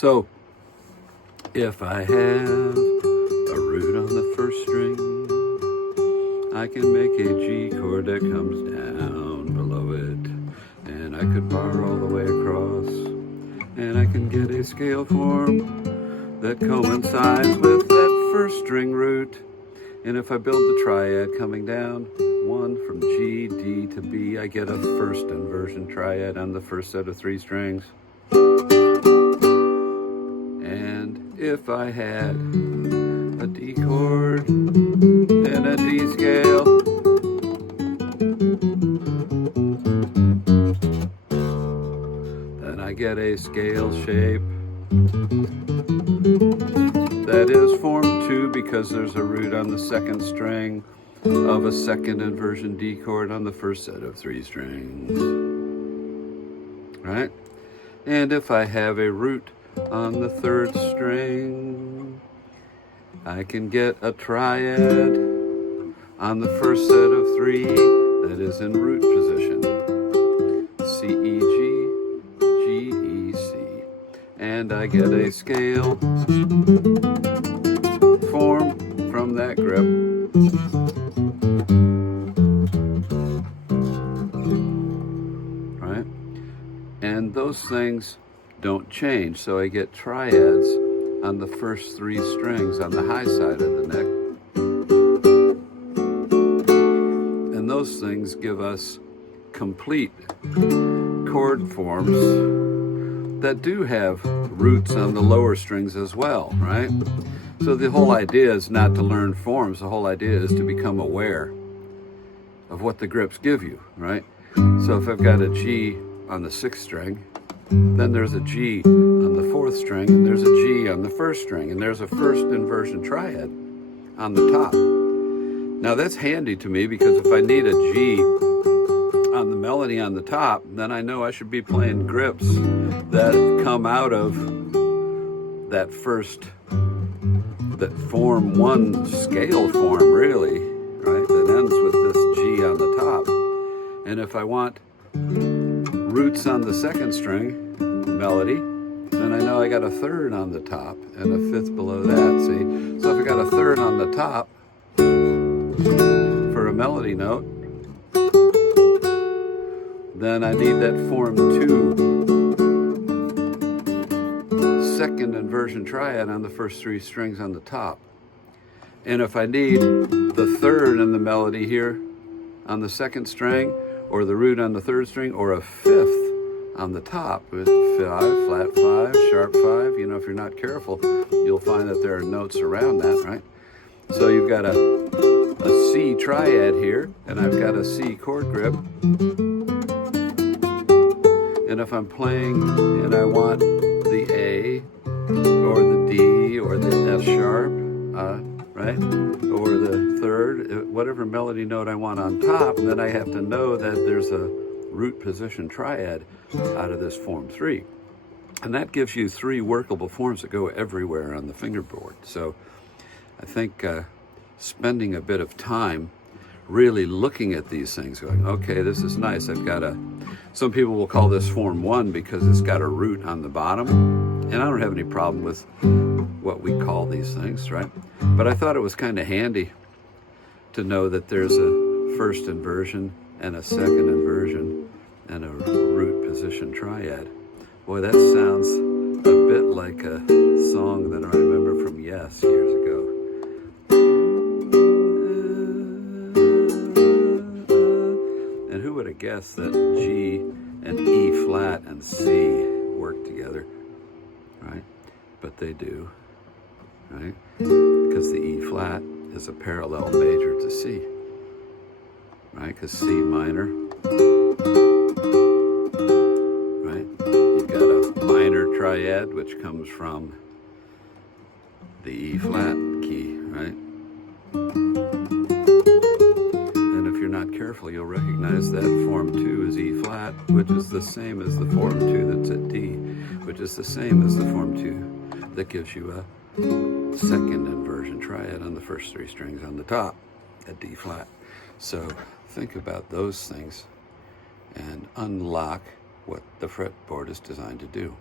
So if I have a root on the first string, I can make a G chord that comes down below it, and I could bar all the way across, and I can get a scale form that coincides with that first string root. And if I build the triad coming down, 1 from G, D to B, I get a first inversion triad on the first set of 3 strings. And if I had a D chord and a D scale, then I get a scale shape that is form 2 because there's a root on the second string of a second inversion D chord on the first set of 3 strings, right? And if I have a root on the third string, I can get a triad on the first set of 3 that is in root position, C, E, G, G, E, C. And I get a scale form from that grip. Right? And those things don't change, so I get triads on the first 3 strings on the high side of the neck. And those things give us complete chord forms that do have roots on the lower strings as well, right? So the whole idea is not to learn forms. The whole idea is to become aware of what the grips give you, right? So if I've got a G on the 6th string, then there's a G on the 4th string, and there's a G on the 1st string, and there's a first inversion triad on the top. Now that's handy to me because if I need a G on the melody on the top, then I know I should be playing grips that come out of that first, that form 1 scale form really, right? That ends with this G on the top. And if I want roots on the 2nd string melody, then I know I got a 3rd on the top and a 5th below that, see? So if I got a 3rd on the top for a melody note, then I need that form 2 second inversion triad on the first 3 strings on the top. And if I need the 3rd in the melody here on the 2nd string, or the root on the 3rd string, or a 5th on the top with 5, flat 5, sharp 5, you know, if you're not careful, you'll find that there are notes around that, right? So you've got a C triad here, and I've got a C chord grip. And if I'm playing and I want the A, or the D, or the F sharp, right? Or the 3rd, whatever melody note I want on top, and then I have to know that there's a root position triad out of this form 3. And that gives you 3 workable forms that go everywhere on the fingerboard. So I think spending a bit of time really looking at these things, going, okay, this is nice. I've got some people will call this form 1 because it's got a root on the bottom. And I don't have any problem with what we call these things, right? But I thought it was kind of handy to know that there's a first inversion and a second inversion and a root position triad. Boy, that sounds a bit like a song that I remember from Yes years ago. And who would have guessed that G and E flat and C work together, right? But they do, right? Because the E flat is a parallel major to C, right? Because C minor, right? You've got a minor triad, which comes from the E flat key, right? And if you're not careful, you'll recognize that form 2 is E flat, which is the same as the form 2 that's at D, which is the same as the form 2 that gives you a second inversion triad on the first 3 strings on the top at D flat. So think about those things and unlock what the fretboard is designed to do.